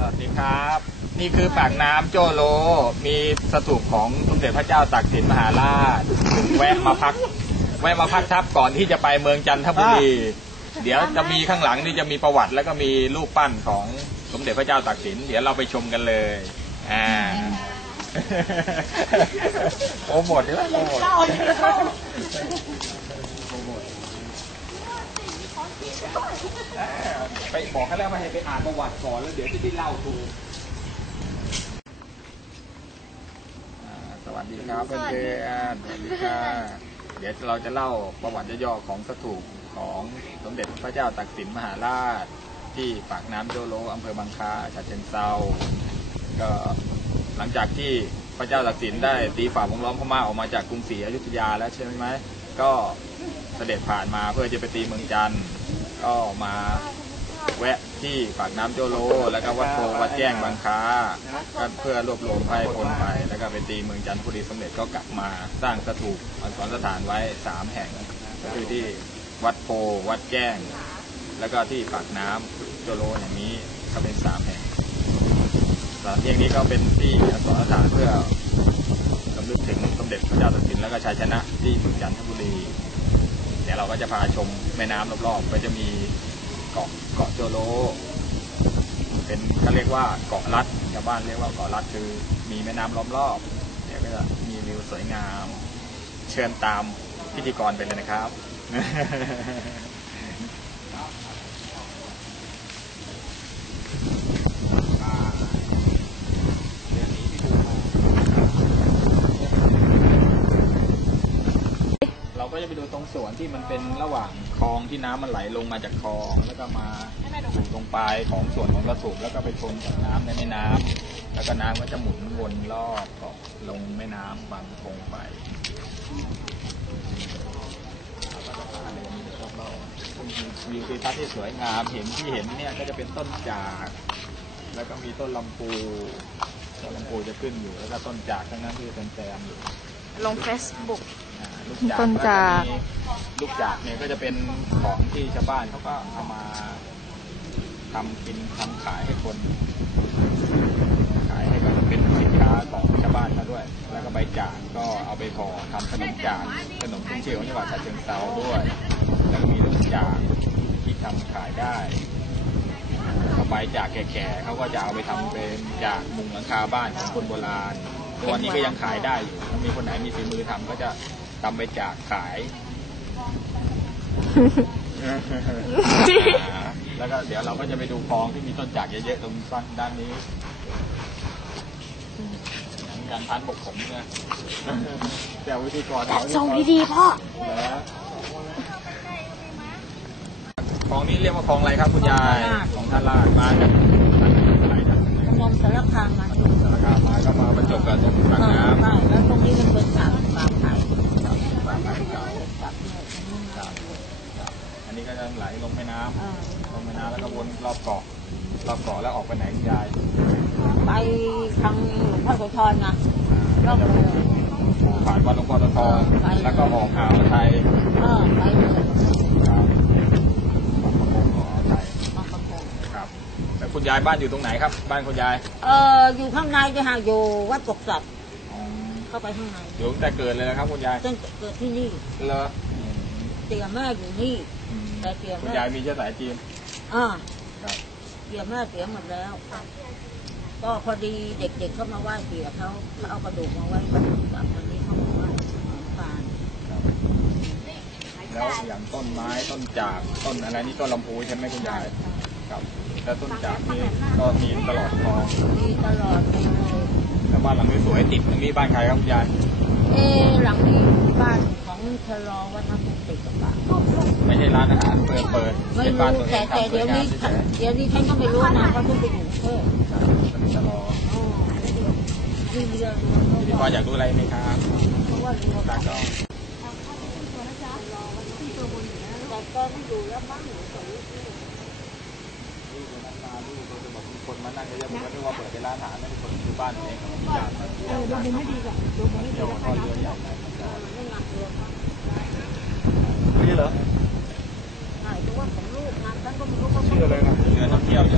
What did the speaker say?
สวัสดีครับ นี่คือปากน้ำโจโล มีสถูปของสมเด็จพระเจ้าตากสินมหาราชแวะมาพัก แวะมาพักทับก่อนที่จะไปเมืองจันทบุรี เดี๋ยวจะมีข้างหลังนี่จะมีประวัติแล้วก็มีรูปปั้นของสมเด็จพระเจ้าตากสิน เดี๋ยวเราไปชมกันเลยอ่าโอ้หมดใช่ไหมโอ้หมด ไปบอกเขาแล้วว่าให้ไปอ่านประวัติก่อนแล้วเดี๋ยวจะได้เล่าถูกอ่าสวัสดีครับเพื่อนๆสวัสดีค่ะเดี๋ยวเราจะเล่าประวัติย่อๆของสถูปของสมเด็จพระเจ้าตากสินมหาราช ที่ปากน้ำโจโลอำเภอบางคล้าฉะเชิงเซาก็หลังจากที่พระเจ้าตากสินได้ตีฝ่าวงล้อมพม่าออกมาจากกรุงศรีอยุธยาแล้วใช่ไหมก็เสด็จผ่านมาเพื่อจะไปตีเมืองจันทร์ก็มา แวะที่ปากน้ำโจโล แล้วก็วัดโพวัดแจ้งบางค้าก็เพื่อรวบรวมไพ่พลไป แล้วก็ไปตีเมืองจันทบุรีสำเร็จก็กลับมาสร้างสถูปอักษรสถานไว้สามแห่งก็คือที่วัดโพวัดแจ้ง แล้วก็ที่ปากน้ำโจโลอย่างนี้ก็เป็นสามแห่งสานที่นี้ก็เป็นที่อักษรสถานเพื่อรำลึกถึงสมเด็จพระเจ้าตากสินและก็ชัยชนะที่เมืองจันทบุรีเดี๋ยวเราก็จะพาชมแม่น้ำรอบๆก็จะมีาะเกาะโจโล เป็นเขาเรียกว่าเกาะลัดชาวบ้านเรียกว่าเกาะลัดคือมีแม่น้ำล้อมรอบเดี๋ยวก็จะมีวิวสวยงาม เชิญตามพิธีกรไปเลยนะครับเราก็จะไปดูตรงสวนที่มันเป็นระหว่าง คลองที่น้ำมันไหลลงมาจากคลองแล้วก็มาอยู่ตรงปลายของส่วนของกระสูบแล้วก็ไปชนกับน้ำในแม่น้ำแล้วก็น้ำก็จะหมุนวนรอบเกาะลงแม่น้ำบางคงไปแล้วก็จะพาเดินรอบๆซึ่งวิวทิวทัศน์ที่สวยงามเห็นที่เห็นเนี่ยก็จะเป็นต้นจาก แล้วก็มีต้นลำพูต้นลำพูจะขึ้นอยู่แล้วก็ต้นจากทั้งนั้นที่เป็นแซมอยู่ลง Facebook อ่าลูก ต้นจากก็จะมีลูกจากเนี่ยก็จะเป็นของที่ชาวบ้านเขาก็เอามาทำกินทำขายให้คนขายให้ก็จะเป็นสินค้าของชาวบ้านเขาด้วย แล้วก็ใบจากก็เอาไปห่อทำขนมจากขนมขึ้นชื่อของจังหวัดฉะเชิงเซาด้วย แล้วก็มีลูกจากที่ทำขายได้ใบจากแก่ๆเขาก็จะเอาไปทำเป็นจากมุงหลังคาบ้านของคนโบราณตัวนนี้ก็ยังขายได้อยู่ มีคนไหนมีฝีมือทำก็จะ ทำใบจากขาย แล้วก็เดี๋ยวเราก็จะไปดูคลองที่มีต้นจากเยอะๆตรงฝั่งด้านนี้ การพันบกผมเนี่ยแต่วิธีก่อนส่งดีๆพ่อแล้วคลองนี้เรียกว่าคลองอะไรครับคุณยายของท่าลาดมาจากอะไรจากพนมสารคามมาที่สารคามมาก็มาบรรจบกันตรงปากน้ำใช่แล้วตรงนี้มันเป็นสามปางไทย ครับปากน้ำเก่าจับเนี่ยครับครับอันนี้ก็จะไหลลงแม่น้ำเออลงแม่น้ำแล้วก็วนรอบเกาะรอบเกาะแล้วออกไปไหนคุณยายไปทางหลวงพ่อโสธรนะรอบเลยผ่านวัดหลวงพ่อตะทองไปแล้วก็ออกอ่าวไทยเออไปเลยครับออกประมงออกอ่าวไทยมาประกงครับแล้วคุณยายบ้านอยู่ตรงไหนครับ บ้านคุณยาย เอออยู่ข้างในจะหาอยู่วัดกกสัตว์อืม เข้าไปข้างในอยู่ตั้งแต่เกิดเลยนะครับคุณยายตั้งแต่เกิดที่นี่เลอเตี๋ยแม่อยู่นี่อืมแต่เตี๋ยคุณแม่ยายมีเชื้อสายจีนอ่าครับเตี๋ยแม่เตี๋ยหมดแล้ว ก็พอดีเด็กๆเข้ามาไหว้เตี๋ยเขาเขาเอากระดูกมาไว้วัดกกสัตว์วันนี้เขามาไหว้หลวงปานครับแล้วอย่างต้นไม้ต้นจากต้นอะไรนี่ต้นลำพูใช่ไหมคุณยายครับ แล้วต้นจากนี่ก็มีตลอดคลองมีตลอดเลยแล้ว บ้านหลังนี้สวยติดตรงนี้บ้านใครครับคุณยายเอ๊ะหลังนี้บ้านของชะลอวัฒนบุติกับป่าไม่ใช่ร้านอาหารเปิดเปิดไม่เป็นบ้านรู้ตัวเอแต่งแต่ทำสเดี๋วยยวงามนี้เฉยเดี๋ยวนี้ฉันก็ไม่รู้นะเพราะฉันไปอยู่กรุงเทพๆครับมันจะรออ๋อที่เรือพิธีกรอยากรู้อะไรไหมครับเพราะว่าเรือตากล้องแต่ก็ไม่อยู่แล้วบ้างหรือเป ล่าดูดูนักมาดูดูดูบอกมีคนมานั่งเยอะๆผมก็นึกว่าเปิดเป็นร้านอาหารไม่ใช่คนอยู่บ้านตัวเองครับอยากมาเที่ยวดูมันไม่ดีกว่าดูมันไม่ดีเที่ยวกว่าทอดเรือใหญ่ไหมไม่หนักเรือนี่เหรอใช่เพราะว่าของลูกนะฉันก็ไม่รู้ว่าชื่ออะไรนะเรือท่องเที่ยวใช่ไหม